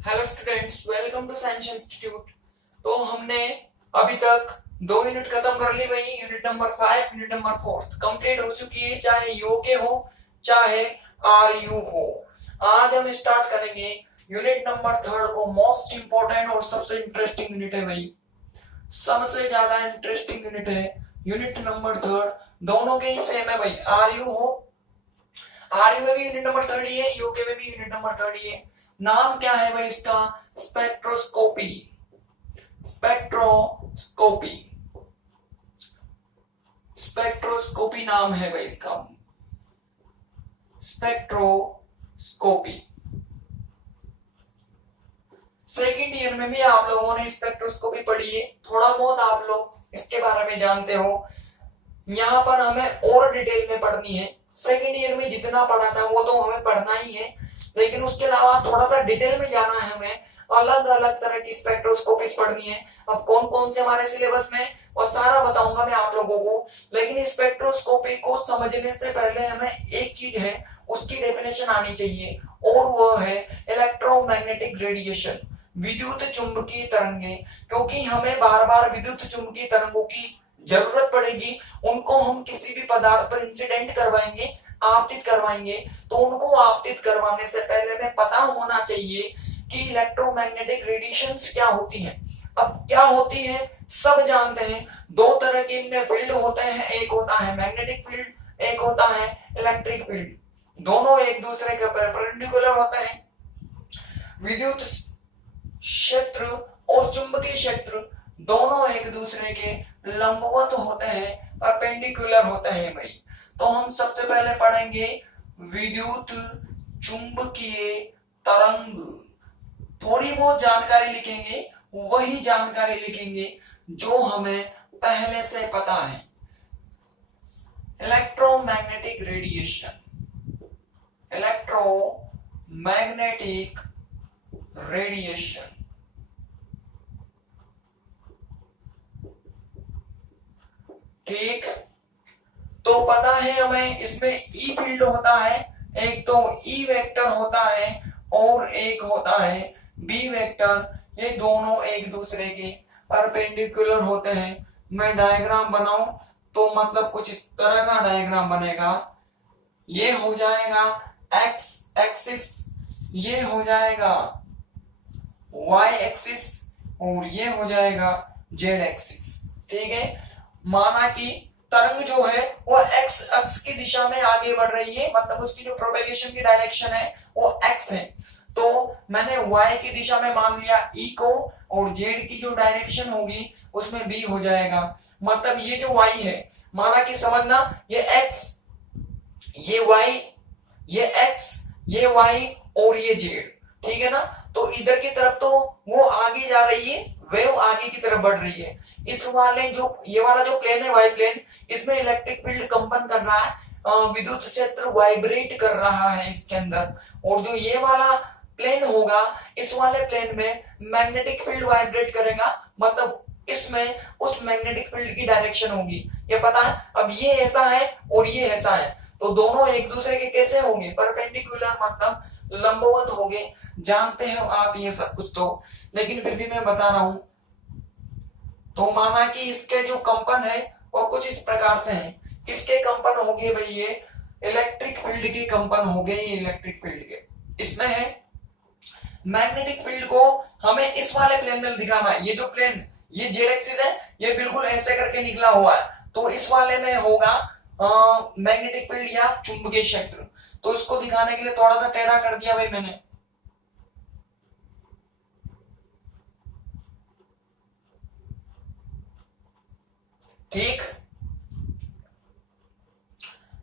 Hello students, welcome to science institute. तो हमने अभी तक 2 यूनिट खत्म कर ली भाई। Unit number 5, unit number 4 complete हो चुकी है, चाहे यूके हो चाहे आरयू हो। आज हम स्टार्ट करेंगे यूनिट नंबर 3 को। मोस्ट इंपोर्टेंट और सबसे इंटरेस्टिंग यूनिट है भाई, सबसे ज्यादा इंटरेस्टिंग यूनिट है यूनिट नंबर 3। दोनों के ही सेम है भाई। आरयू में भी यूनिट नंबर 3 ही है, यूके में भी यूनिट नंबर 3 ही है। नाम क्या है भाई इसका? स्पेक्ट्रोस्कोपी। स्पेक्ट्रोस्कोपी स्पेक्ट्रोस्कोपी नाम है भाई इसका, स्पेक्ट्रोस्कोपी। सेकेंड ईयर में भी आप लोगों ने स्पेक्ट्रोस्कोपी पढ़ी है, थोड़ा बहुत आप लोग इसके बारे में जानते हो। यहाँ पर हमें और डिटेल में पढ़नी है। सेकेंड ईयर में जितना पढ़ा था वो तो हमें पढ़ना ही है, लेकिन उसके अलावा थोड़ा सा डिटेल में जाना है हमें। अलग अलग तरह की स्पेक्ट्रोस्कोपीज पढ़नी है। अब कौन कौन से हमारे सिलेबस में, और सारा बताऊंगा मैं आप लोगों को। लेकिन स्पेक्ट्रोस्कोपी को समझने से पहले हमें एक चीज है, उसकी डेफिनेशन आनी चाहिए, और वो है इलेक्ट्रोमैग्नेटिक रेडिएशन, विद्युत चुंबकीय तरंगे। क्योंकि हमें बार बार विद्युत चुंबकीय तरंगों की जरूरत पड़ेगी। उनको हम किसी भी पदार्थ पर इंसिडेंट करवाएंगे, आपतित करवाएंगे, तो उनको आपतित करवाने से पहले हमें पता होना चाहिए कि इलेक्ट्रोमैग्नेटिक रेडिएशंस क्या होती हैं। अब क्या होती है सब जानते हैं। दो तरह के इनमें फील्ड होते हैं, एक होता है मैग्नेटिक फील्ड, एक होता है इलेक्ट्रिक फील्ड। दोनों एक दूसरे के परपेंडिकुलर होते हैं। विद्युत क्षेत्र और चुंबकीय क्षेत्र दोनों एक दूसरे के लंबवत होते हैं, परपेंडिकुलर होते हैं भाई। तो हम सबसे पहले पढ़ेंगे विद्युत चुंबकीय तरंग। थोड़ी बहुत जानकारी लिखेंगे, वही जानकारी लिखेंगे जो हमें पहले से पता है। Electromagnetic radiation, electromagnetic radiation. ठीक, तो पता है हमें इसमें ई फील्ड होता है, एक तो ई वेक्टर होता है और एक होता है बी वेक्टर। ये दोनों एक दूसरे के परपेंडिकुलर होते हैं। मैं डायग्राम बनाऊं तो मतलब कुछ इस तरह का डायग्राम बनेगा। ये हो जाएगा एक्स एक्सिस, ये हो जाएगा वाई एक्सिस, और ये हो जाएगा जेड एक्सिस। ठीक है, माना कि तरंग जो है वो एक्स अक्ष की दिशा में आगे बढ़ रही है, मतलब उसकी जो प्रोपेगेशन की डायरेक्शन है वो एक्स है। तो मैंने y की दिशा में मान लिया E को, और z की जो डायरेक्शन होगी उसमें b हो जाएगा। मतलब ये जो y है, माना कि समझना, ये x, ये y, ये x, ये y और ये z। ठीक है ना? तो इधर की तरफ तो वो आगे जा रही है, वेव आगे की तरफ बढ़ रही है। इस वाले जो ये वाला जो प्लेन है, वाई प्लेन, इसमें इलेक्ट्रिक फील्ड कंपन कर रहा है, विद्युत क्षेत्र वाइब्रेट कर रहा है इसके अंदर। और जो ये वाला प्लेन होगा, इस वाले प्लेन में मैग्नेटिक फील्ड वाइब्रेट करेगा, मतलब इसमें उस मैग्नेटिक फील्ड की डायरेक्शन होगी। ये पता है? अब ये ऐसा है और ये ऐसा है, तो दोनों एक दूसरे के कैसे होंगे? परपेंडिकुलर, मतलब लंबवत होंगे। जानते हो आप ये सब कुछ तो, लेकिन फिर भी मैं बता रहा हूं। तो माना कि इसके जो कंपन है वो कुछ इस प्रकार से है। किसके कंपन हो गए भाई? ये इलेक्ट्रिक फील्ड के कंपन हो गए, ये इलेक्ट्रिक फील्ड के इसमें है। मैग्नेटिक फील्ड को हमें इस वाले प्लेन में दिखाना है। ये जो प्लेन, ये जेड एक्सिस है, ये बिल्कुल ऐसे करके निकला हुआ है, तो इस वाले में होगा मैग्नेटिक फील्ड या चुंबकीय क्षेत्र। तो इसको दिखाने के लिए थोड़ा सा टेढ़ा कर दिया भाई मैंने। ठीक,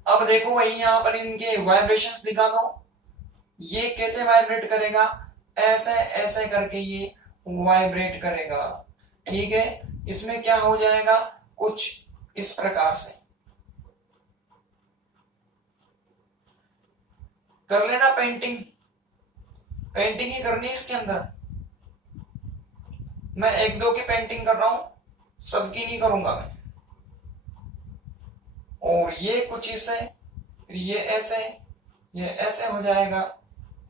अब देखो भाई यहां पर इनके वाइब्रेशंस दिखा दो। ये कैसे वाइब्रेट करेगा? ऐसे ऐसे करके ये वाइब्रेट करेगा। ठीक है, इसमें क्या हो जाएगा? कुछ इस प्रकार से कर लेना। पेंटिंग पेंटिंग ही करनी है इसके अंदर। मैं एक दो की पेंटिंग कर रहा हूं, सबकी नहीं करूंगा मैं। और ये कुछ इसे, ये ऐसे हो जाएगा,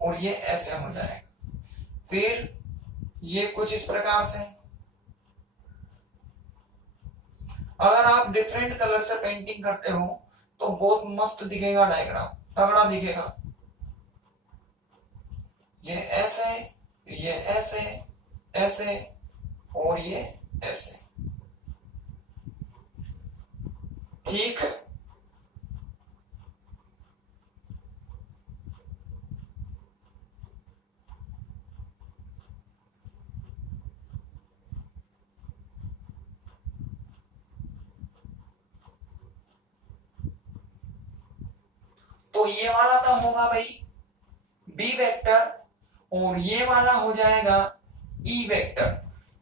और ये ऐसे हो जाएगा। फिर ये कुछ इस प्रकार से। अगर आप डिफरेंट कलर से पेंटिंग करते हो तो बहुत मस्त दिखेगा डायग्राम, तगड़ा दिखेगा। ये ऐसे, ये ऐसे, ऐसे और ये ऐसे, ठीक। तो ये वाला तो होगा भाई बी वेक्टर और ये वाला हो जाएगा ई वेक्टर।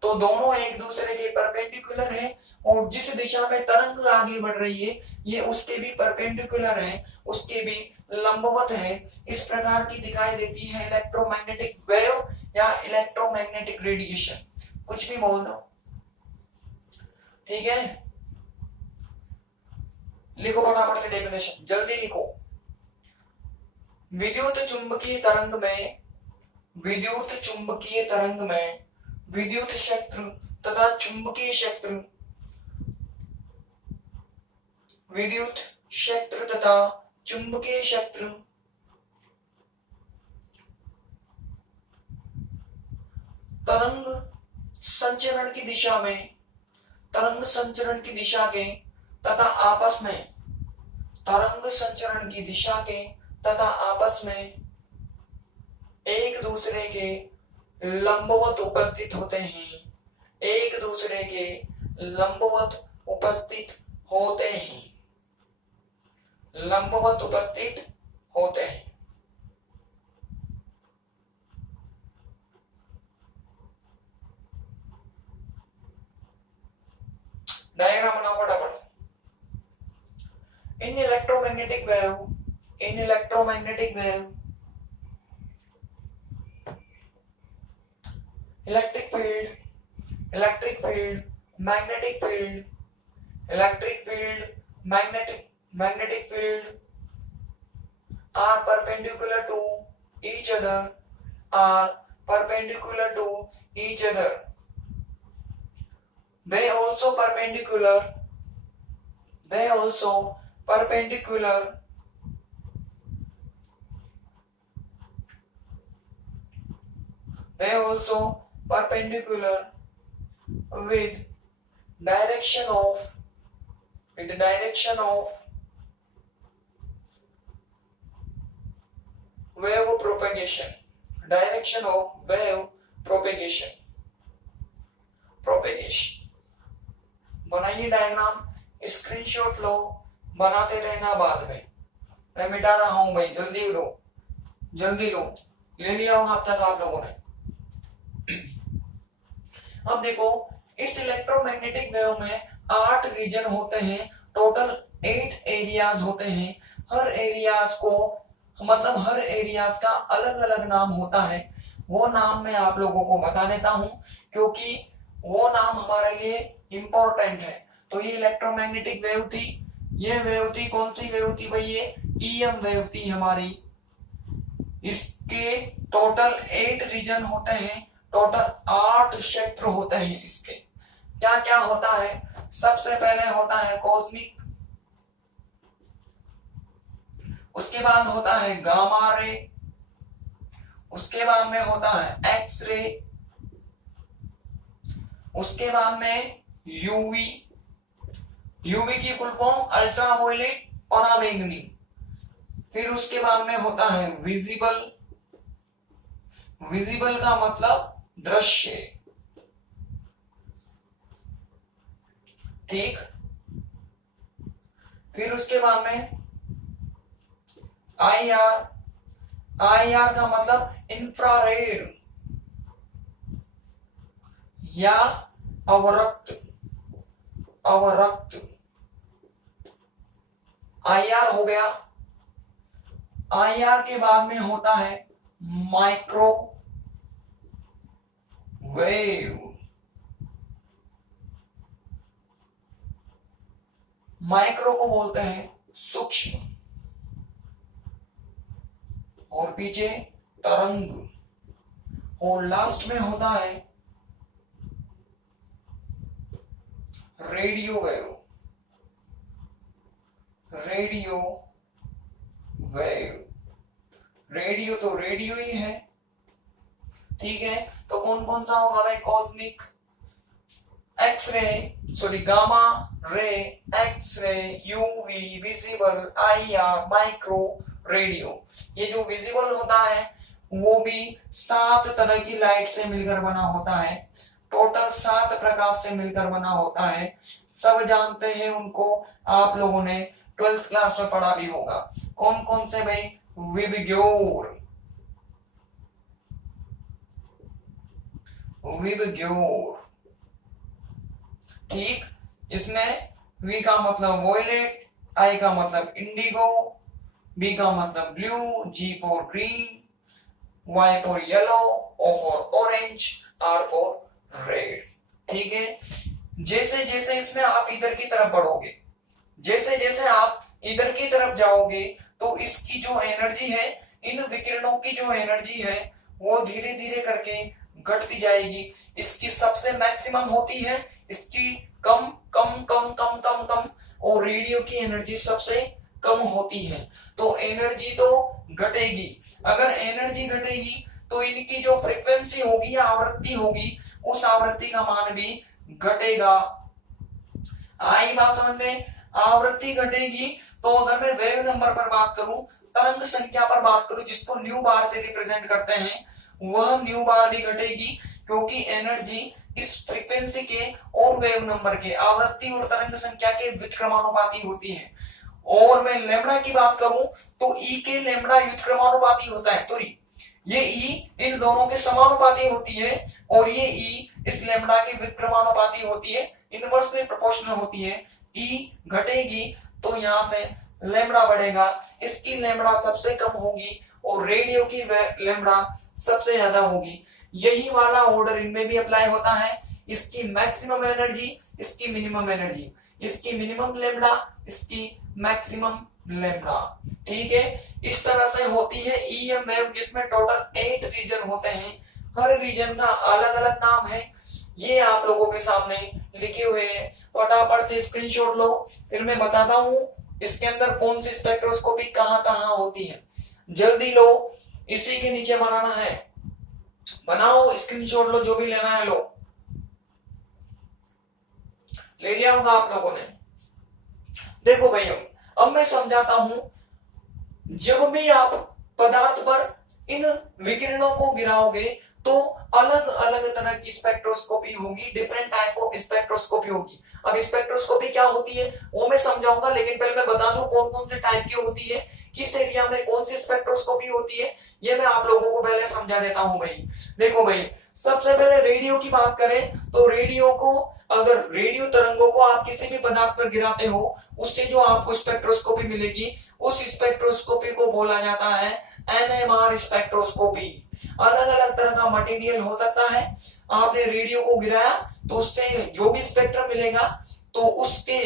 तो दोनों एक दूसरे के परपेंडिकुलर है और जिस दिशा में तरंग आगे बढ़ रही है ये उसके भी परपेंडिकुलर है, उसके भी लंबवत है। इस प्रकार की दिखाई देती है इलेक्ट्रोमैग्नेटिक वेव या इलेक्ट्रोमैग्नेटिक रेडिएशन, कुछ भी बोल दो, ठीक है। लिखो फटाफट से डेफिनेशन, जल्दी लिखो। विद्युत चुंबकीय तरंग में, विद्युत चुंबकीय तरंग में विद्युत क्षेत्र तथा चुंबकीय क्षेत्र, विद्युत क्षेत्र तथा चुंबकीय क्षेत्र तरंग संचरण की दिशा में, तरंग संचरण की दिशा के तथा आपस में, तरंग संचरण की दिशा के तथा आपस में एक दूसरे के लंबवत उपस्थित होते हैं, एक दूसरे के लंबवत उपस्थित होते हैं, लंबवत उपस्थित होते हैं। डायग्राम बनाओ फटाफट। In electromagnetic wave, in electromagnetic wave electric field, electric field, magnetic field, electric field, magnetic field are perpendicular to each other, are perpendicular to each other. They also perpendicular, they also perpendicular they also perpendicular with direction of, with the direction of wave propagation, direction of wave propagation, propagation। बनाइए diagram, screenshot लो, बनाते रहना बाद में, मैं मिटा रहा हूं भाई, जल्दी लो, जल्दी लो, ले लिया होगा अब तक आप लोगों ने। अब देखो इस इलेक्ट्रोमैग्नेटिक वेव में 8 रीजन होते हैं, टोटल 8 एरियाज होते हैं। हर एरियाज को मतलब हर एरियाज का अलग अलग नाम होता है, वो नाम मैं आप लोगों को बता देता हूं क्योंकि वो नाम हमारे लिए इंपॉर्टेंट है। तो ये इलेक्ट्रोमैग्नेटिक वेव थी, ये वेव थी, कौन सी वेव थी भाई, ये ईएम वेव थी हमारी। इसके टोटल 8 रीजन होते हैं, टोटल 8 क्षेत्र होते हैं इसके। क्या क्या होता है, सबसे पहले होता है कॉस्मिक, उसके बाद होता है गामा रे, उसके बाद में होता है एक्स रे, उसके बाद में यूवी, यूवी की फुल फॉर्म अल्ट्रावायलेट पराबैंगनी, फिर उसके बाद में होता है विजिबल, विजिबल का मतलब दृश्य, ठीक। फिर उसके बाद में आईआर, आईआर का मतलब इंफ्रारेड या अवरक्त, अवरक्त आईआर हो गया। आईआर के बाद में होता है माइक्रो वेव, माइक्रो को बोलते हैं सूक्ष्म, और पीछे तरंग, और लास्ट में होता है radio wave. Radio wave, radio तो रेडियो ही है, ठीक है। तो कौन कौन सा होगा भाई? Cosmic, X-ray, sorry gamma ray, X-ray, UV, visible, IR, micro, radio. ये जो विजिबल होता है वो भी 7 तरह की लाइट से मिलकर बना होता है, टोटल 7 प्रकाश से मिलकर बना होता है। सब जानते हैं उनको, आप लोगों ने 12th क्लास में पढ़ा भी होगा। कौन कौन से भाई? विबग्योर, विबग्योर, ठीक। इसमें वी का मतलब वॉयलेट, आई का मतलब इंडिगो, बी का मतलब blue, G for green, Y for yellow, O for orange, R for red, ठीक है। जैसे जैसे इसमें आप इधर की तरफ बढ़ोगे, जैसे जैसे आप इधर की तरफ जाओगे तो इसकी जो एनर्जी है, इन विकिरणों की जो एनर्जी है वो धीरे धीरे करके घटती जाएगी। इसकी सबसे मैक्सिमम होती है, इसकी कम कम कम कम कम कम, और रेडियो की एनर्जी सबसे कम होती है। तो एनर्जी तो घटेगी। अगर एनर्जी घटेगी तो इनकी जो फ्रीक्वेंसी होगी या आवृत्ति होगी, उस आवृत्ति का मान भी घटेगा। आई बात समझ में? आवृत्ति घटेगी तो अगर मैं वेव नंबर पर बात करूं, तरंग संख्या पर बात करूं, जिसको न्यू बार से रिप्रेजेंट करते हैं, वह न्यू बार भी घटेगी, क्योंकि एनर्जी इस फ्रीक्वेंसी के और वेव नंबर के, आवृत्ति और तरंग संख्या के व्युत्क्रमानुपाती होती है। और मैं लेमड़ा की बात करूं तो ई के लेमड़ा व्युत्क्रमानुपाती होता है, सॉरी ये ई इन दोनों के समानुपाती होती है, और ये ई इस लेमड़ा के व्युत्क्रमानुपाती होती है, इनवर्सली प्रोपोर्शनल होती है। ई घटेगी तो यहां से लेमड़ा बढ़ेगा, इसकी लेमड़ा सबसे कम होगी और रेडियो की लेमड़ा सबसे ज्यादा होगी। यही वाला ऑर्डर इनमें भी अप्लाई होता है। इसकी मैक्सिमम एनर्जी, इसकी मिनिमम एनर्जी, इसकी मिनिमम लेमड़ा, इसकी मैक्सिमम लेमड़ा, ठीक है। इस तरह से होती है ईएम वेव, जिसमें टोटल 8 रीजन होते हैं। हर रीजन का अलग अलग नाम है, ये आप लोगों के सामने लिखे हुए हैं। फटाफट से स्क्रीनशॉट लो, फिर मैं बताता हूं इसके अंदर कौन सी स्पेक्ट्रोस्कोपी कहां कहां होती है। जल्दी लो, इसी के नीचे बनाना है, बनाओ, स्क्रीनशॉट लो, जो भी लेना है लो। ले लिया होगा आप लोगों ने। देखो भाई, अब मैं समझाता हूं। जब भी आप पदार्थ पर इन विकिरणों को गिराओगे तो अलग अलग तरह की स्पेक्ट्रोस्कोपी होगी, डिफरेंट टाइप ऑफ स्पेक्ट्रोस्कोपी होगी। अब स्पेक्ट्रोस्कोपी क्या होती है वो मैं समझाऊंगा, लेकिन पहले मैं बता दूं कौन कौन से टाइप की होती है, किस एरिया में कौन सी स्पेक्ट्रोस्कोपी होती है, ये मैं आप लोगों को पहले समझा देता हूं भाई। देखो भाई, सबसे पहले रेडियो की बात करें तो रेडियो को, अगर रेडियो तरंगों को आप किसी भी पदार्थ पर गिराते हो, उससे जो आपको स्पेक्ट्रोस्कोपी मिलेगी, उस स्पेक्ट्रोस्कोपी को बोला जाता है एनएमआर स्पेक्ट्रोस्कोपी। अलग अलग तरह का मटेरियल हो सकता है, आपने रेडियो को गिराया तो उससे जो भी स्पेक्ट्रम मिलेगा, तो उसके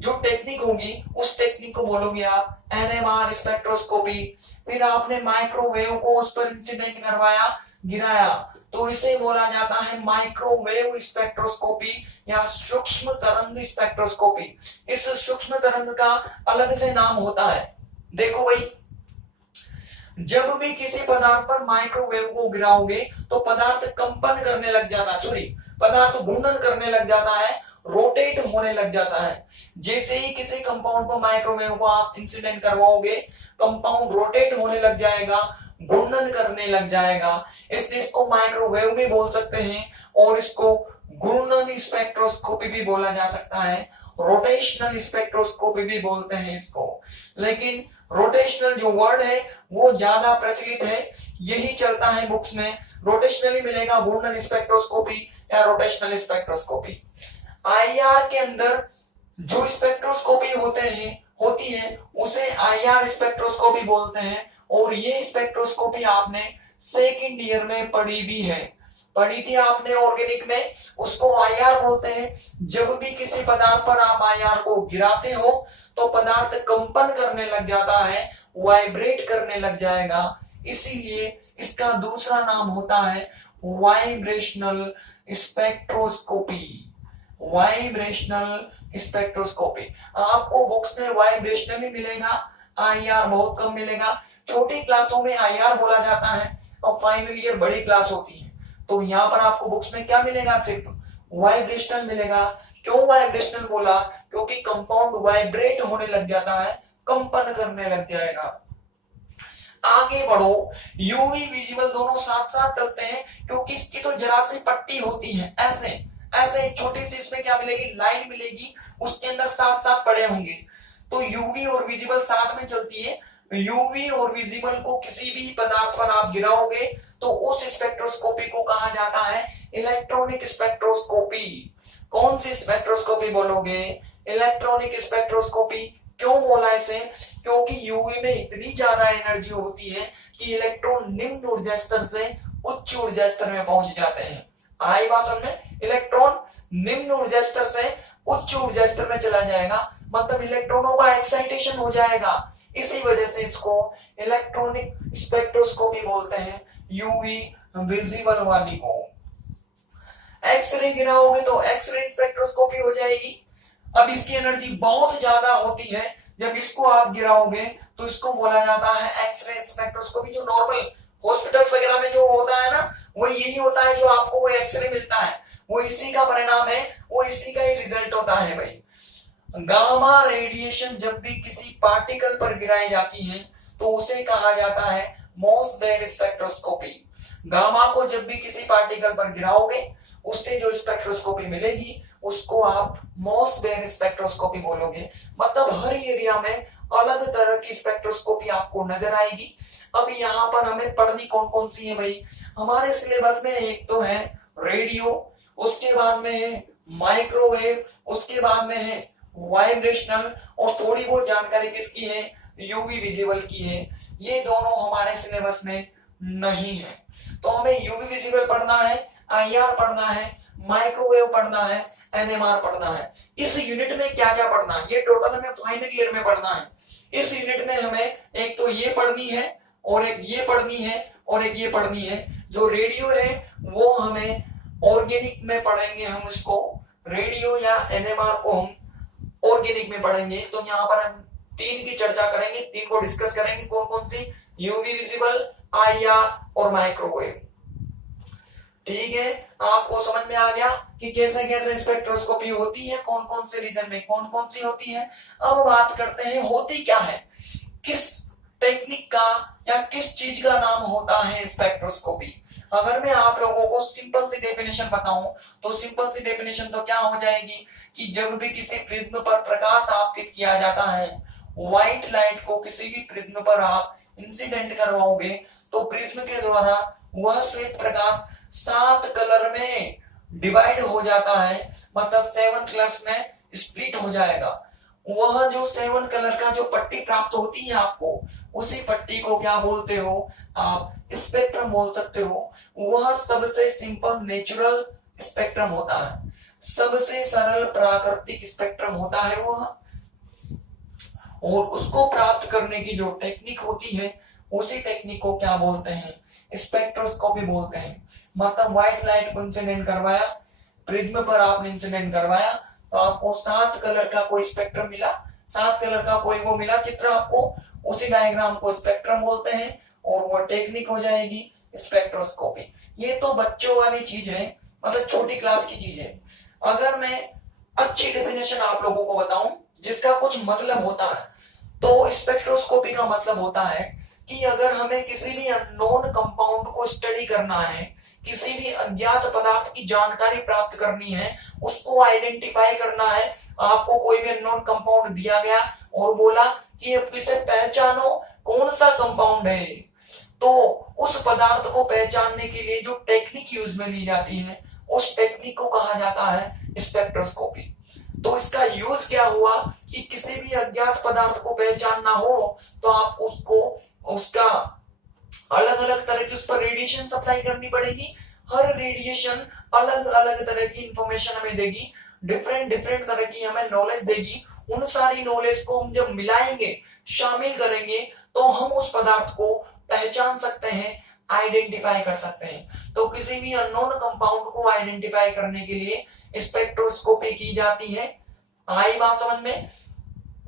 जो टेक्निक होगी उस टेक्निक को बोलोगे आप एनएमआर स्पेक्ट्रोस्कोपी। फिर आपने माइक्रोवेव को उस पर इंसिडेंट करवाया, गिराया, तो इसे बोला जाता है माइक्रोवेव स्पेक्ट्रोस्कोपी या सूक्ष्म तरंग स्पेक्ट्रोस्कोपी। इस सूक्ष्म तरंग का अलग से नाम होता है। देखो भाई, जब भी किसी पदार्थ पर माइक्रोवेव को गिराओगे तो पदार्थ कंपन करने लग जाता है, सॉरी पदार्थ घूर्णन करने लग जाता है, रोटेट होने लग जाता है। जैसे ही किसी कंपाउंड पर माइक्रोवेव को आप इंसिडेंट करवाओगे, कंपाउंड रोटेट होने लग जाएगा, घूर्णन करने लग जाएगा। इसलिए इसको माइक्रोवेव भी बोल सकते हैं और इसको घूर्णन स्पेक्ट्रोस्कोपी भी बोला जा सकता है, रोटेशनल स्पेक्ट्रोस्कोपी भी बोलते हैं इसको। लेकिन रोटेशनल जो वर्ड है वो ज्यादा प्रचलित है, यही चलता है बुक्स में, रोटेशनली मिलेगा, घूर्णन स्पेक्ट्रोस्कोपी या रोटेशनल स्पेक्ट्रोस्कोपी। आईआर के अंदर जो स्पेक्ट्रोस्कोपी होती है उसे आईआर स्पेक्ट्रोस्कोपी बोलते हैं, और ये स्पेक्ट्रोस्कोपी आपने सेकंड ईयर में पढ़ी भी है, पढ़ी थी आपने ऑर्गेनिक में, उसको आईआर बोलते हैं। जब भी किसी पदार्थ पर आप आईआर को गिराते हो तो पदार्थ कंपन करने लग जाता है, वाइब्रेट करने लग जाएगा, इसीलिए इसका दूसरा नाम होता है वाइब्रेशनल स्पेक्ट्रोस्कोपी। Vibrational spectroscopy. आपको बुक्स में वाइब्रेशनल ही मिलेगा, आईआर बहुत कम मिलेगा। छोटी क्लासों में आईआर बोला जाता है और फाइनल ईयर बड़ी क्लास होती है, तो यहाँ पर आपको बुक्स में क्या मिलेगा, सिर्फ वाइब्रेशनल मिलेगा। क्यों वाइब्रेशनल बोला, क्योंकि कंपाउंड वाइब्रेट होने लग जाता है, कंपन करने लग जाएगा। आगे बढ़ो, यूवी विजिबल दोनों साथ साथ चलते हैं क्योंकि इसकी तो जरा सी पट्टी होती है, ऐसे ऐसे एक छोटी सी इसमें क्या मिलेगी, लाइन मिलेगी, उसके अंदर साथ साथ पड़े होंगे। तो यूवी और विजिबल साथ में चलती है। यूवी और विजिबल को किसी भी पदार्थ पर आप गिराओगे तो उस स्पेक्ट्रोस्कोपी को कहा जाता है इलेक्ट्रॉनिक स्पेक्ट्रोस्कोपी। कौन सी स्पेक्ट्रोस्कोपी बोलोगे, इलेक्ट्रॉनिक स्पेक्ट्रोस्कोपी। क्यों बोला इसे, क्योंकि यूवी में इतनी ज्यादा एनर्जी होती है कि इलेक्ट्रॉन निम्न ऊर्जा स्तर से उच्च ऊर्जा स्तर में पहुंच जाते हैं। आई बात समझ में, इलेक्ट्रॉन निम्न ऊर्जा स्तर से उच्च ऊर्जा स्तर में चला जाएगा, मतलब इलेक्ट्रॉनों का एक्साइटेशन हो जाएगा। इसी वजह से इसको इलेक्ट्रॉनिक स्पेक्ट्रोस्कोपी बोलते हैं, यूवी विजिबल वाली को। एक्सरे गिराओगे तो एक्सरे स्पेक्ट्रोस्कोपी हो जाएगी। अब इसकी एनर्जी बहुत ज्यादा होती है, जब इसको आप गिराओगे तो इसको बोला जाता है एक्सरे स्पेक्ट्रोस्कोपी। जो नॉर्मल हॉस्पिटल्स वगैरह में जो होता है ना, वो यही होता है, जो आपको वो एक्सरे मिलता है वो इसी का परिणाम है, वो इसी का ही रिजल्ट होता है भाई। गामा रेडिएशन जब भी किसी पार्टिकल पर गिराई जाती है तो उसे कहा जाता है मोसबेर स्पेक्ट्रोस्कोपी। गामा को जब भी किसी पार्टिकल पर गिराओगे उससे जो स्पेक्ट्रोस्कोपी मिलेगी उसको आप मोसबेर स्पेक्ट्रोस्कोपी बोलोगे। मतलब हर एरिया में अलग तरह की स्पेक्ट्रोस्कोपी आपको नजर आएगी। अब यहाँ पर हमें पढ़नी कौन कौन सी है भाई, हमारे सिलेबस में एक तो है रेडियो, उसके बाद में है माइक्रोवेव, उसके बाद में है वाइब्रेशनल, और थोड़ी बहुत जानकारी किसकी है, यूवी विजिबल की है। ये दोनों हमारे सिलेबस में नहीं है, तो हमें यूवी विजिबल पढ़ना है, आईआर पढ़ना है, माइक्रोवेव पढ़ना है, एनएमआर पढ़ना है। इस यूनिट में क्या क्या पढ़ना है, ये टोटल हमें फाइनल ईयर में पढ़ना है। इस यूनिट में हमें एक तो ये पढ़नी है और एक ये पढ़नी है और एक ये पढ़नी है। जो रेडियो है वो हमें ऑर्गेनिक में पढ़ेंगे, हम इसको रेडियो या एनएमआर को हम ऑर्गेनिक में पढ़ेंगे। तो यहाँ पर हम तीन की चर्चा करेंगे, तीन को डिस्कस करेंगे, कौन कौन सी, यूवी विजिबल, आईआर और माइक्रोवेव। ठीक है, आपको समझ में आ गया कि कैसे कैसे स्पेक्ट्रोस्कोपी होती है, कौन कौन से रीजन में कौन कौन सी होती है। अब बात करते हैं होती क्या है, किस टेक्निक का या किस चीज का नाम होता है स्पेक्ट्रोस्कोपी। अगर मैं आप लोगों को सिंपल सी डेफिनेशन बताऊं तो सिंपल सी डेफिनेशन तो क्या हो जाएगी कि जब भी किसी प्रिज्म पर प्रकाश आपतित किया जाता है, व्हाइट लाइट को किसी भी प्रिज्म पर आप इंसिडेंट करवाओगे तो प्रिज्म के द्वारा वह श्वेत प्रकाश 7 कलर में डिवाइड हो जाता है, मतलब 7 कलर्स में स्प्लिट हो जाएगा। वह जो 7 कलर का जो पट्टी प्राप्त होती है आपको, उसी पट्टी को क्या बोलते हो आप, स्पेक्ट्रम बोल सकते हो। वह सबसे सिंपल नेचुरल स्पेक्ट्रम होता है, सबसे सरल प्राकृतिक स्पेक्ट्रम होता है वह, और उसको प्राप्त करने की जो टेक्निक होती है उसी टेक्निक को क्या बोलते हैं, स्पेक्ट्रोस्कोपी बोलते हैं। मतलब व्हाइट लाइट को इंसिडेंट करवाया, प्रिज्म पर आपने इंसिडेंट करवाया तो आपको 7 कलर का कोई स्पेक्ट्रम मिला, 7 कलर का कोई वो मिला चित्र आपको, उसी डायग्राम को स्पेक्ट्रम बोलते हैं और वो टेक्निक हो जाएगी स्पेक्ट्रोस्कोपी। ये तो बच्चों वाली चीज है, मतलब छोटी क्लास की चीज है। अगर मैं अच्छी डेफिनेशन आप लोगों को बताऊं जिसका कुछ मतलब होता है, तो स्पेक्ट्रोस्कोपी का मतलब होता है कि अगर हमें किसी भी अननोन कंपाउंड को स्टडी करना है, किसी भी अज्ञात पदार्थ की जानकारी प्राप्त करनी है, उसको आइडेंटिफाई करना है, आपको कोई भी अननोन कंपाउंड दिया गया और बोला कि अब इसे पहचानो कौन सा कंपाउंड है, तो उस पदार्थ को पहचानने के लिए जो टेक्निक यूज में ली जाती है उस टेक्निक को कहा जाता है स्पेक्ट्रोस्कोपी। तो इसका यूज क्या हुआ कि किसी भी अज्ञात पदार्थ को पहचानना हो तो आप उसको उसका अलग अलग तरह की उस पर रेडिएशन सप्लाई करनी पड़ेगी। हर रेडिएशन अलग अलग तरह की इंफॉर्मेशन हमें देगी, डिफरेंट डिफरेंट तरह की हमें नॉलेज देगी। उन सारी नॉलेज को हम जब मिलाएंगे, शामिल करेंगे, तो हम उस पदार्थ को पहचान सकते हैं, आइडेंटिफाई कर सकते हैं। तो किसी भी अननोन कंपाउंड को आइडेंटिफाई करने के लिए स्पेक्ट्रोस्कोपी की जाती है। आई बात समझ में?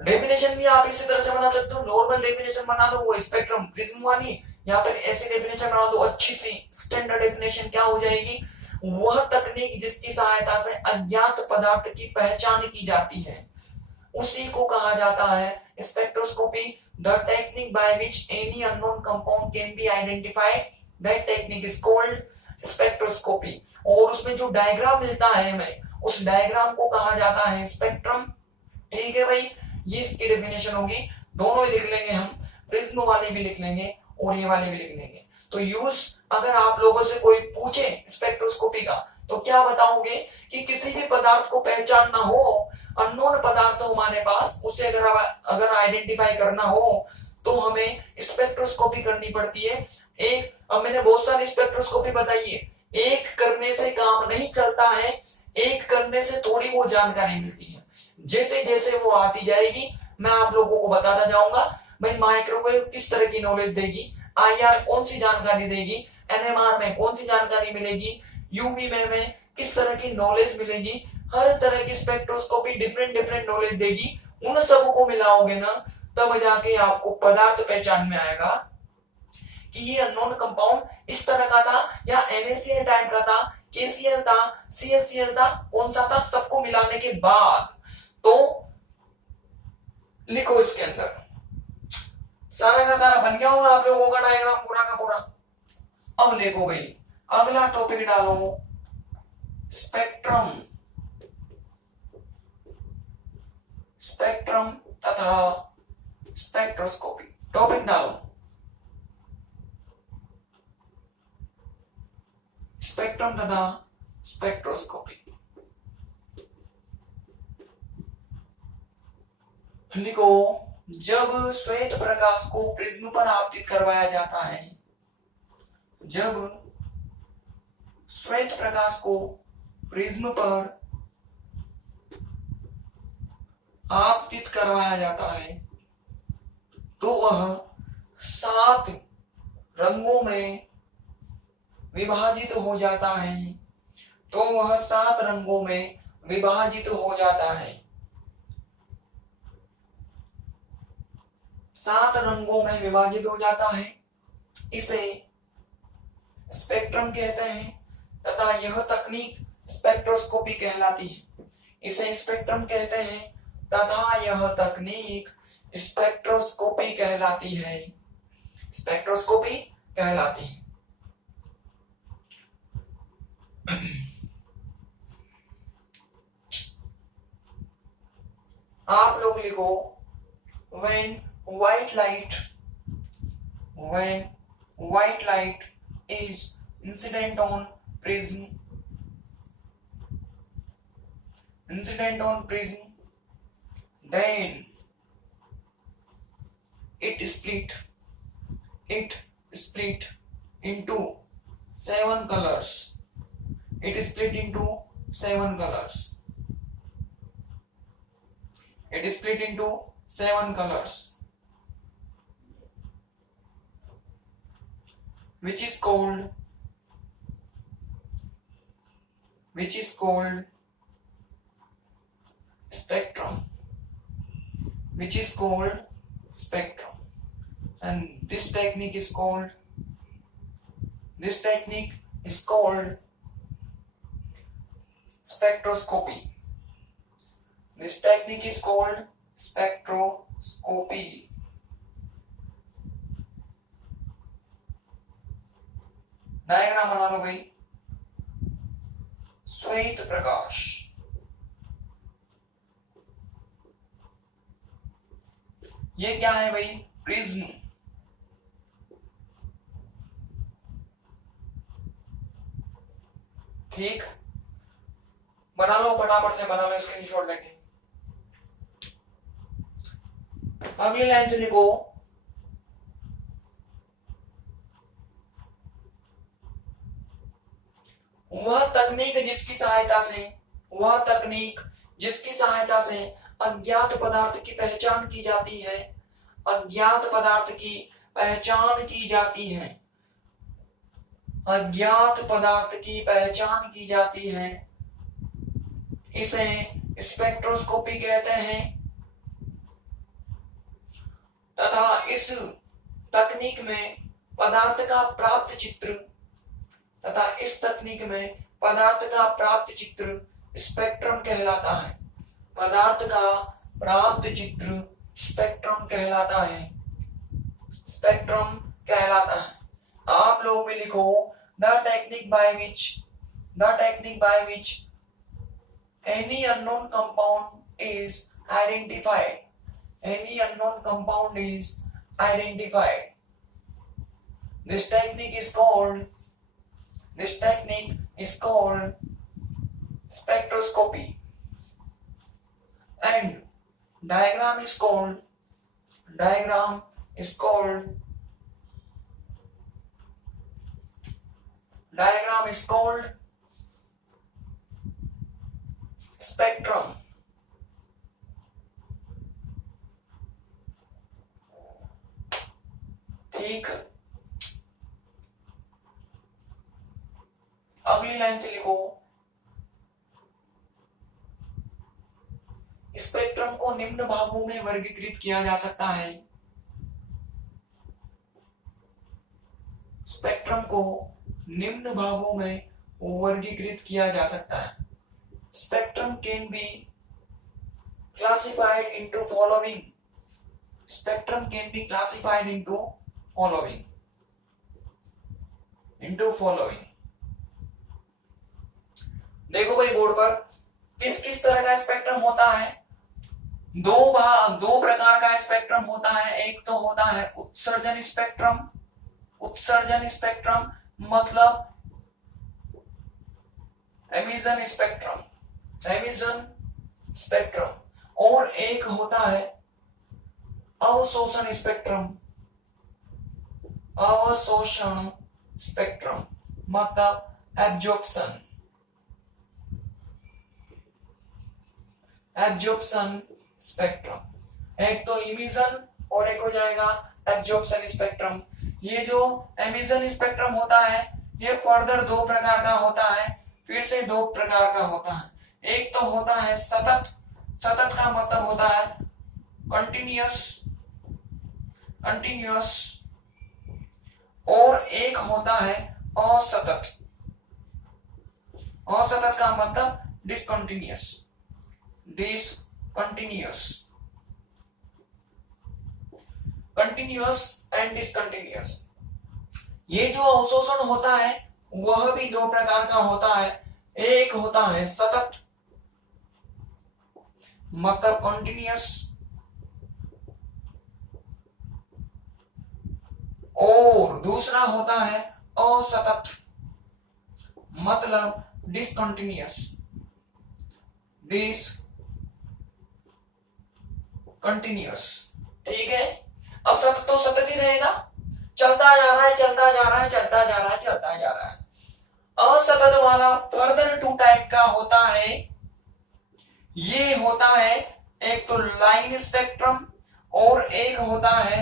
डेफिनेशन भी आप इसी तरह से बना सकते हो, नॉर्मल डेफिनेशन बना दो वो स्पेक्ट्रम प्रिज्म वाली, या फिर ऐसी डेफिनेशन बना दो अच्छी सी स्टैंडर्ड डेफिनेशन क्या हो जाएगी, वह तकनीक जिसकी सहायता से अज्ञात पदार्थ की पहचान की जाती है उसी को कहा जाता है spectroscopy. The technique by which any unknown compound can be identified, that technique is called spectroscopy. और उसमें जो डायग्राम मिलता है हमें, उस डायग्राम को कहा जाता है स्पेक्ट्रम। ठीक है भाई, ये इसकी डेफिनेशन होगी। दोनों ही लिख लेंगे हम, प्रिज्म वाले भी लिख लेंगे और ये वाले भी लिख लेंगे। तो यूज अगर आप लोगों से कोई पूछे स्पेक्ट्रोस्कोपी का तो क्या बताओगे कि किसी भी पदार्थ को पहचानना हो, अननोन पदार्थ हो हमारे पास, उसे अगर आइडेंटिफाई करना हो तो हमें स्पेक्ट्रोस्कोपी करनी पड़ती है। एक, अब मैंने बहुत सारी स्पेक्ट्रोस्कोपी बताई है, एक करने से काम नहीं चलता है, एक करने से थोड़ी वो जानकारी मिलती है। जैसे जैसे वो आती जाएगी मैं आप लोगों को बताता जाऊंगा। भाई माइक्रोवेव किस तरह की नॉलेज देगी, आईआर कौन सी जानकारी देगी, एनएमआर में कौन सी जानकारी मिलेगी, यूवी में किस तरह की नॉलेज मिलेगी, हर तरह की स्पेक्ट्रोस्कोपी डिफरेंट डिफरेंट नॉलेज देगी। उन सब को मिलाओगे ना तब जाके आपको पदार्थ पहचान में आएगा कि ये अननोन कंपाउंड इस तरह का था या NaCl टाइप का था, KCl था, CaCl था, कौन सा था। सबको मिलाने के बाद तो लिखो इसके अंदर सारा का सारा बन गया होगा आप लोगों का डायग्राम पूरा का पूरा। अब देखो भाई अगला टॉपिक डालो स्पेक्ट्रम, स्पेक्ट्रम तथा स्पेक्ट्रोस्कोपी। टॉपिक डालो स्पेक्ट्रम तथा स्पेक्ट्रोस्कोपी। लिखो जब श्वेत प्रकाश को प्रिज्म पर आपतित करवाया जाता है, जब श्वेत प्रकाश को प्रिज्म पर आपतित करवाया जाता है तो वह 7 रंगों में विभाजित हो जाता है, तो वह 7 रंगों में विभाजित हो जाता है। 7 रंगों में विभाजित हो जाता है, इसे स्पेक्ट्रम कहते हैं तथा यह तकनीक स्पेक्ट्रोस्कोपी कहलाती है। इसे स्पेक्ट्रम कहते हैं तथा यह तकनीक स्पेक्ट्रोस्कोपी कहलाती है, स्पेक्ट्रोस्कोपी कहलाती है। आप लोग लिखो when white light is incident on prism, then it split into 7 colors. It split into 7 colors. It split into 7 colors, which is called spectrum, and this technique is called spectroscopy. This technique is called spectroscopy. Diagram बना लो भाई। श्वेत प्रकाश, ये क्या है भाई? Prism. ठीक, बना लो फटाफट से, बना लो स्क्रीनशॉट लेके। अगली लाइन से लिखो वह तकनीक जिसकी सहायता से अज्ञात पदार्थ की पहचान की जाती है, अज्ञात पदार्थ की पहचान की जाती है, अज्ञात पदार्थ की पहचान की जाती है, इसे स्पेक्ट्रोस्कोपी कहते हैं। तथा इस तकनीक में पदार्थ का प्राप्त चित्र तथा इस तकनीक में पदार्थ का प्राप्त चित्र स्पेक्ट्रम कहलाता है। पदार्थ का प्राप्त चित्र स्पेक्ट्रम कहलाता है, स्पेक्ट्रम कहलाता है। आप लोग में लिखो the technique by which any unknown compound is identified, any unknown compound is identified. This technique is called spectroscopy, and diagram is called spectrum. ठीक, अगली लाइन से लिखो, स्पेक्ट्रम को निम्न भागों में वर्गीकृत किया जा सकता है। स्पेक्ट्रम को निम्न भागों में वर्गीकृत किया जा सकता है। Spectrum can be classified into following. Spectrum can be classified into following. देखो भाई बोर्ड पर किस किस तरह का स्पेक्ट्रम होता है। दो प्रकार का स्पेक्ट्रम होता है। एक तो होता है उत्सर्जन स्पेक्ट्रम मतलब एमिशन स्पेक्ट्रम, और एक होता है अवशोषण स्पेक्ट्रम मतलब एब्जॉर्प्शन स्पेक्ट्रम। एक तो इमिशन और एक हो जाएगा एब्जॉर्प्शन स्पेक्ट्रम। ये जो एमिशन स्पेक्ट्रम होता है ये फर्दर दो प्रकार का होता है, फिर से दो प्रकार का होता है। एक तो होता है सतत का मतलब होता है कंटिन्यूअस, और एक होता है असतत का मतलब डिसकंटिन्यूअस एंड डिसकंटिन्यूअस। ये जो अवशोषण होता है वह भी दो प्रकार का होता है। एक होता है सतत मतलब कंटिन्यूअस, और दूसरा होता है असतत मतलब डिसकंटिन्यूअस। ठीक है, अब सतत तो सतत ही रहेगा, चलता जा रहा है। असतत वाला फर्दर टू टाइप का होता है। ये होता है एक तो लाइन स्पेक्ट्रम और एक होता है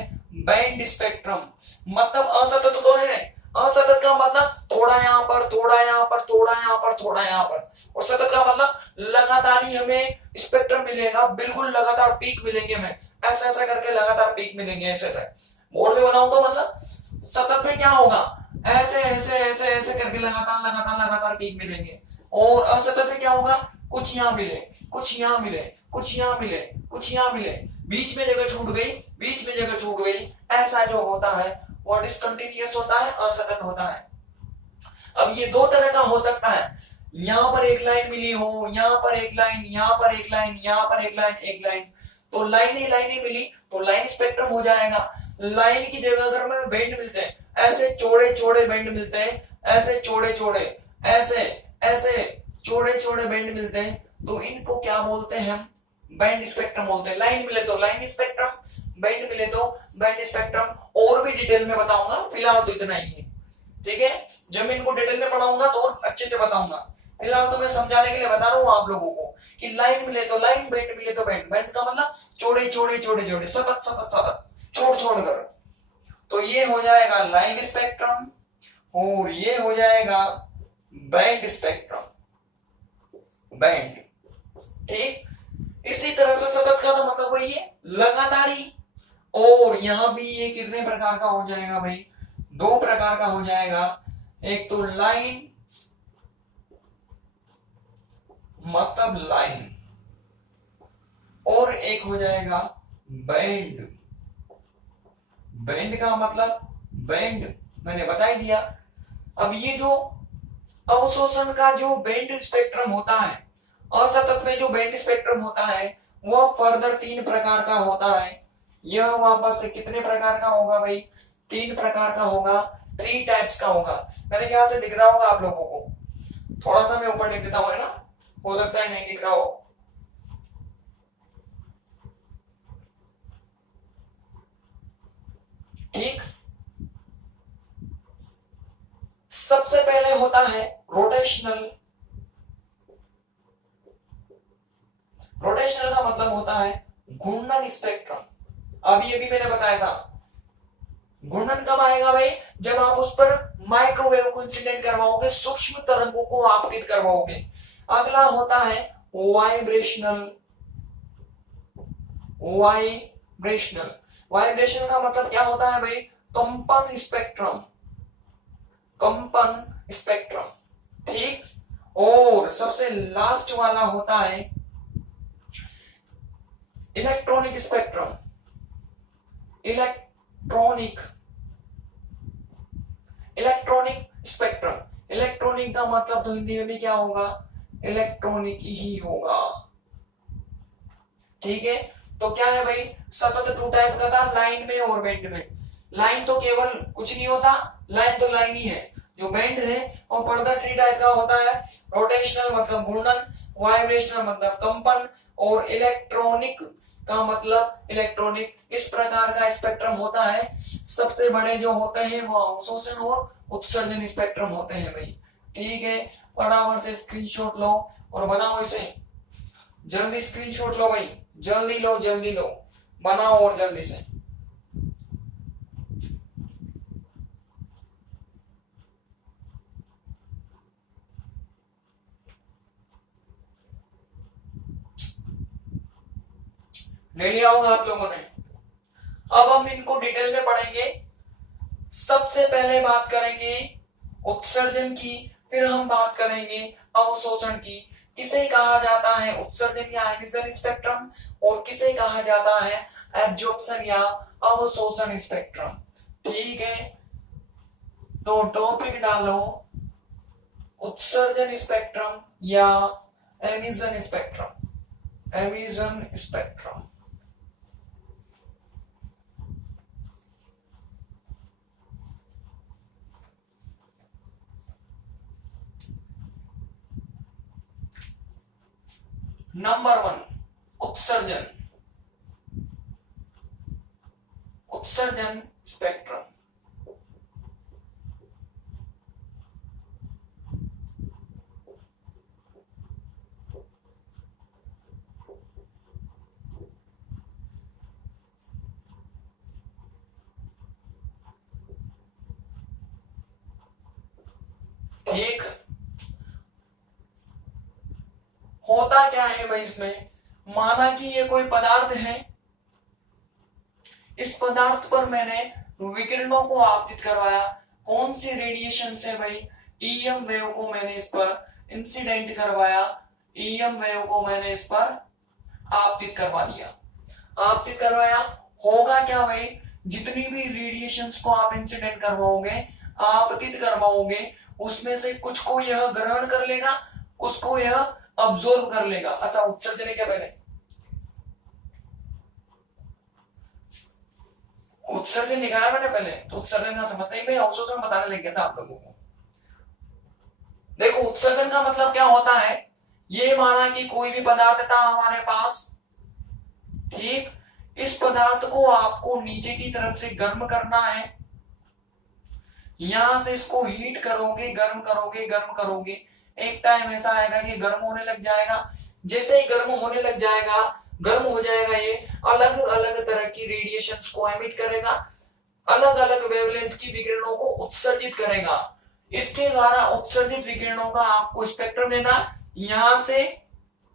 बैंड स्पेक्ट्रम। मतलब असतत तो है, असतत का मतलब थोड़ा यहाँ पर, थोड़ा यहाँ पर, थोड़ा यहाँ पर, थोड़ा यहाँ पर, और सतत का मतलब लगातार ही हमें स्पेक्ट्रम मिलेगा, बिल्कुल लगातार पीक मिलेंगे हमें, ऐसा ऐसा करके लगातार पीक मिलेंगे। ऐसे बोर्ड में बनाऊं तो मतलब सतत में क्या होगा, ऐसे ऐसे ऐसे ऐसे करके लगातार पीक मिलेंगे, और असतत में क्या होगा, कुछ यहाँ मिले, कुछ यहाँ मिले, कुछ यहाँ मिले, कुछ यहाँ मिले, बीच में जगह छूट गई, ऐसा जो होता है वो डिसकंटिन्यूअस होता है, असतत होता है। अब ये दो तरह का हो सकता है, यहाँ पर एक लाइन मिली हो, यहाँ पर एक लाइन, यहाँ पर एक लाइन, यहाँ पर एक लाइन, तो लाइन ही मिली तो लाइन स्पेक्ट्रम हो जाएगा। लाइन की जगह अगर हमें बैंड मिलते हैं, ऐसे चौड़े बैंड मिलते हैं, ऐसे चौड़े ऐसे चौड़े बैंड मिलते हैं, तो इनको क्या बोलते हैं हम, बैंड स्पेक्ट्रम बोलते हैं। लाइन मिले तो लाइन स्पेक्ट्रम, बैंड मिले तो बैंड स्पेक्ट्रम। और भी डिटेल में बताऊंगा, फिलहाल तो इतना ही है। ठीक है, जब मैं इनको डिटेल में पढ़ाऊंगा तो और अच्छे से बताऊंगा। फिलहाल तो मैं समझाने के लिए बता रहा हूँ आप लोगों को कि लाइन मिले तो लाइन, बैंड मिले तो बैंड। बैंड का मतलब चौड़े, सतत छोड़ कर। तो ये हो जाएगा लाइन स्पेक्ट्रम और ये हो जाएगा बैंड स्पेक्ट्रम, बैंड। ठीक, इसी तरह से सतत का तो मतलब वही है, लगातारी। और यहां भी ये कितने प्रकार का हो जाएगा भाई, दो प्रकार का हो जाएगा, एक तो लाइन मतलब लाइन, और एक हो जाएगा बैंड। बैंड का मतलब बैंड मैंने बता ही दिया। अब ये जो अवशोषण का जो बैंड स्पेक्ट्रम होता है, असतत में जो बैंड स्पेक्ट्रम होता है वह फर्दर 3 प्रकार का होता है। यह वापस से कितने प्रकार का होगा भाई, 3 प्रकार का होगा, 3 टाइप्स का होगा। मेरे ख्याल से दिख रहा होगा आप लोगों को, थोड़ा सा मैं ऊपर लिख देता हूं, है ना, हो सकता है नहीं दिख रहा हो। ठीक, सबसे पहले होता है रोटेशनल। रोटेशनल का मतलब होता है घूर्णन स्पेक्ट्रम। अभी अभी मैंने बताया था, घूर्णन कब आएगा भाई, जब आप उस पर माइक्रोवेव को इंसिडेंट करवाओगे, सूक्ष्म तरंगों को आपतित करवाओगे। अगला होता है वाइब्रेशनल। वाइब्रेशनल, वाइब्रेशन का मतलब क्या होता है भाई, कंपन स्पेक्ट्रम, कंपन स्पेक्ट्रम। ठीक, और सबसे लास्ट वाला होता है electronic spectrum. Electronic, electronic spectrum, electronic का मतलब तो हिंदी में भी क्या होगा, इलेक्ट्रॉनिक ही होगा। ठीक है, तो क्या है भाई, सतत 2 टाइप का था, लाइन में और बैंड में। लाइन तो केवल कुछ नहीं होता, लाइन तो लाइन ही है। जो बैंड है वो फर्दर 3 टाइप का होता है, रोटेशनल मतलब घूर्णन, वाइब्रेशनल मतलब कंपन, और इलेक्ट्रॉनिक का मतलब इलेक्ट्रॉनिक। इस प्रकार का स्पेक्ट्रम होता है। सबसे बड़े जो होते हैं वो अवशोषण और उत्सर्जन स्पेक्ट्रम होते हैं भाई। ठीक है, फटाफट से स्क्रीनशॉट लो और बनाओ इसे, जल्दी स्क्रीनशॉट लो भाई, जल्दी लो, जल्दी लो, बनाओ और जल्दी से। ले लिया होगा आप लोगों ने। अब हम इनको डिटेल में पढ़ेंगे। सबसे पहले बात करेंगे उत्सर्जन की, फिर हम बात करेंगे अवशोषण की। किसे कहा जाता है उत्सर्जन या एमिशन स्पेक्ट्रम, और किसे कहा जाता है एब्जॉर्प्शन या अवशोषण स्पेक्ट्रम। ठीक है, तो टॉपिक डालो उत्सर्जन स्पेक्ट्रम या emission spectrum, emission spectrum. Number 1 उत्सर्जन, उत्सर्जन स्पेक्ट्रम। ठीक, होता क्या है भाई इसमें, माना कि ये कोई पदार्थ है, इस पदार्थ पर मैंने विकिरणों को आपतित करवाया। कौन सी रेडिएशन से भाई, ईएम वेव को मैंने इस पर इंसिडेंट करवाया, ईएम वेव को मैंने इस पर आपतित करवा दिया। आपतित करवाया, होगा क्या भाई, जितनी भी रेडिएशंस को आप इंसिडेंट करवाओगे, आपतित करवाओगे, उसमें से कुछ को यह ग्रहण कर लेगा, उसको यह अब्सॉर्ब कर लेगा। अच्छा, उत्सर्जन है क्या, पहले उत्सर्जन निकाला मैंने पहले, तो उत्सर्जन का समझते ही मैं अवशोषण बताने लग गया था आप लोगों को। देखो उत्सर्जन का मतलब क्या होता है, ये माना कि कोई भी पदार्थ था हमारे पास, ठीक, इस पदार्थ को आपको नीचे की तरफ से गर्म करना है, यहां से इसको हीट करोगे, गर्म करोगे, गर्म करोगे, एक टाइम ऐसा आएगा कि गर्म होने लग जाएगा। जैसे ही गर्म होने लग जाएगा, गर्म हो जाएगा, ये अलग अलग तरह की रेडिएशंस को एमिट करेगा। अलग अलग वेवलेंथ की विकिरणों को उत्सर्जित करेगा। इसके द्वारा उत्सर्जित विकिरणों का आपको स्पेक्ट्रम लेना। यहां से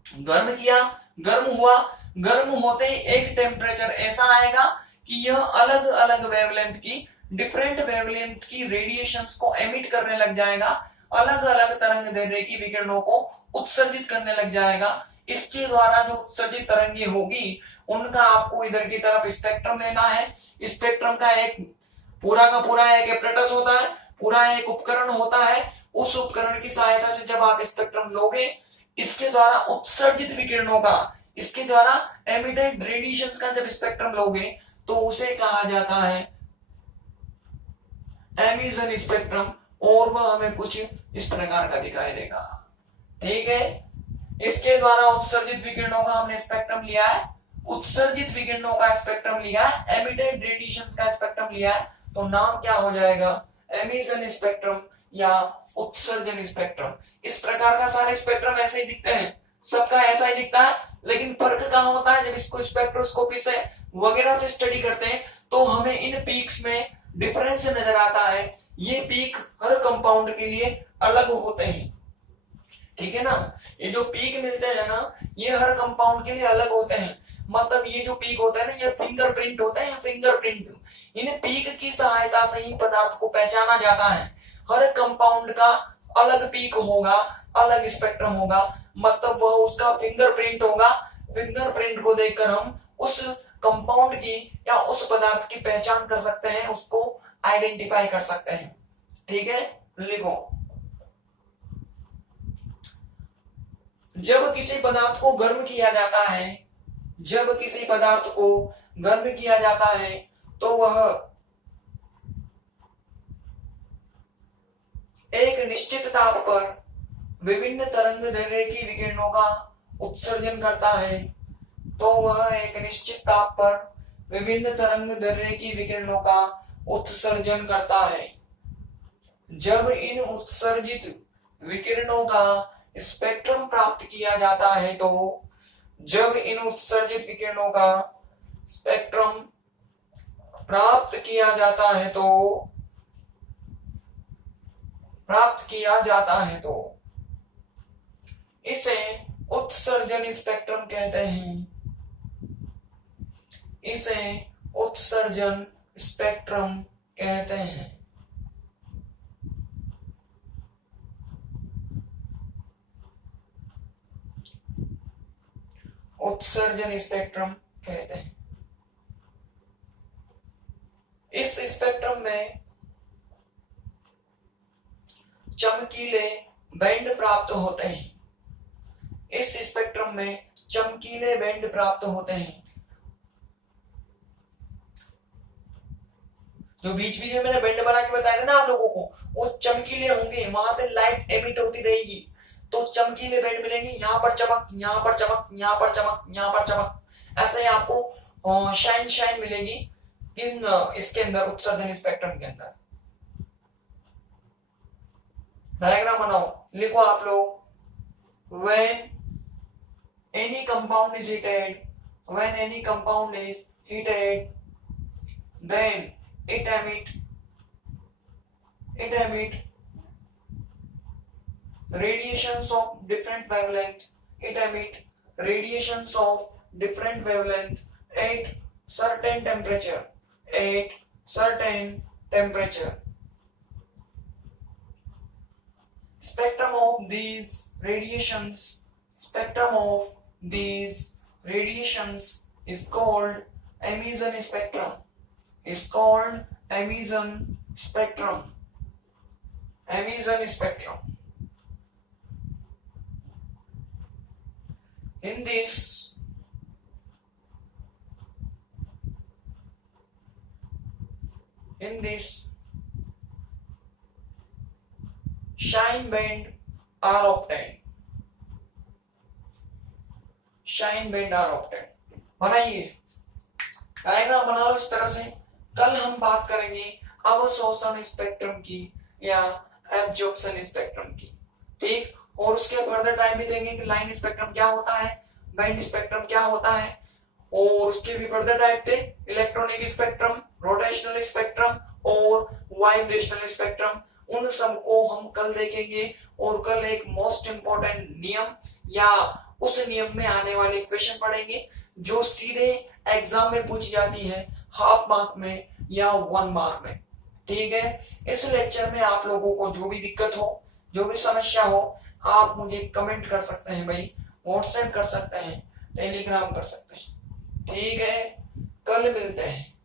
गर्म किया, गर्म हुआ, गर्म होते ही एक टेम्परेचर ऐसा आएगा कि यह अलग अलग वेवलेंथ की, डिफरेंट वेवलेंथ की रेडिएशंस को एमिट करने लग जाएगा, अलग अलग तरंग दैर्ध्य की विकिरणों को उत्सर्जित करने लग जाएगा। इसके द्वारा जो उत्सर्जित तरंगे होगी उनका आपको इधर की तरफ स्पेक्ट्रम लेना है। स्पेक्ट्रम का एक पूरा का पूरा एक एपरेटस होता है, पूरा एक उपकरण होता है। उस उपकरण की सहायता से जब आप स्पेक्ट्रम लोगे, इसके द्वारा उत्सर्जित विकिरणों का, इसके द्वारा एमिटेड रेडिएशंस का जब स्पेक्ट्रम लोगे तो उसे कहा जाता है एमिशन स्पेक्ट्रम, और वह हमें कुछ इस प्रकार का दिखाई देगा। ठीक है, इसके द्वारा उत्सर्जित विकिरणों का हमने स्पेक्ट्रम लिया है, उत्सर्जित विकिरणों का स्पेक्ट्रम लिया है, एमिटेड रेडिएशंस का स्पेक्ट्रम लिया है, तो नाम क्या हो जाएगा, एमिशन स्पेक्ट्रम या उत्सर्जन स्पेक्ट्रम। इस प्रकार का सारे स्पेक्ट्रम ऐसे ही दिखते हैं, सबका ऐसा ही दिखता है, लेकिन फर्क कहां होता है, जब इसको स्पेक्ट्रोस्कोपी से वगैरह से स्टडी करते हैं तो हमें इन पीक्स में डिफरेंस नजर आता है। ये पीक हर कंपाउंड के लिए अलग होते हैं, ठीक है ना। ये जो पीक मिलते हैं ना, ये हर कंपाउंड के लिए अलग होते हैं। मतलब ये जो पीक होता है ना, ये फिंगरप्रिंट होते हैं, फिंगरप्रिंट। इन पीक की सहायता से ही पदार्थ को पहचाना जाता है। हर कंपाउंड का अलग पीक होगा, अलग स्पेक्ट्रम होगा, मतलब वह उसका फिंगरप्रिंट होगा। फिंगरप्रिंट को देखकर हम उस कंपाउंड की या उस पदार्थ की पहचान कर सकते हैं, उसको आइडेंटिफाई कर सकते हैं। ठीक है, लिखो। जब किसी पदार्थ को गर्म किया जाता है, जब किसी पदार्थ को गर्म किया जाता है तो वह एक निश्चित ताप पर विभिन्न तरंग दैर्ध्य की विकिरणों का उत्सर्जन करता है। तो वह एक निश्चित ताप पर विभिन्न तरंग दैर्ध्य की विकिरणों का उत्सर्जन करता है। जब इन उत्सर्जित विकिरणों का स्पेक्ट्रम प्राप्त किया जाता है तो जब इन उत्सर्जित विकिरणों का स्पेक्ट्रम प्राप्त किया जाता है तो इसे उत्सर्जन स्पेक्ट्रम कहते हैं। इसे उत्सर्जन स्पेक्ट्रम कहते हैं। उत्सर्जन स्पेक्ट्रम कहते हैं। इस स्पेक्ट्रम में चमकीले बैंड प्राप्त होते हैं। इस स्पेक्ट्रम में चमकीले बैंड प्राप्त होते हैं। जो बीच बीच में मैंने बैंड बना के बताया ना आप लोगों को, वो चमकीले होंगे, वहां से लाइट एमिट होती रहेगी तो चमकीले बैंड मिलेंगे। यहाँ पर चमक, यहाँ पर चमक, यहाँ पर चमक, यहाँ पर चमक, ऐसे ही आपको शाइन मिलेगी इन इसके अंदर, उत्सर्जन स्पेक्ट्रम के अंदर। डायग्राम बनाओ, लिखो आप लोग। when any compound is heated then it emit radiations of different wavelength. It emit radiations of different wavelength at certain temperature. Spectrum of these radiations is called emission spectrum. Emission spectrum. In this shine band are obtained. बनाइए, diagram बना लो इस तरह से। कल हम बात करेंगे अवशोषण स्पेक्ट्रम की या एब्जॉर्प्शन स्पेक्ट्रम की, ठीक। और उसके फर्दर टाइम भी देंगे कि लाइन स्पेक्ट्रम क्या होता है, बैंड स्पेक्ट्रम क्या होता है, और उसके भी फर्दर टाइप थे, इलेक्ट्रॉनिक स्पेक्ट्रम, रोटेशनल स्पेक्ट्रम और वाइब्रेशनल स्पेक्ट्रम। उन सबको हम कल देखेंगे। और कल एक मोस्ट इंपॉर्टेंट नियम या उस नियम में आने वाले क्वेश्चन पढ़ेंगे जो सीधे एग्जाम में पूछी जाती है, हाफ मार्क में या 1 मार्क में। ठीक है, इस लेक्चर में आप लोगों को जो भी दिक्कत हो, जो भी समस्या हो, आप मुझे कमेंट कर सकते हैं भाई, व्हाट्सएप कर सकते हैं, टेलीग्राम कर सकते हैं। ठीक है, कल मिलते हैं।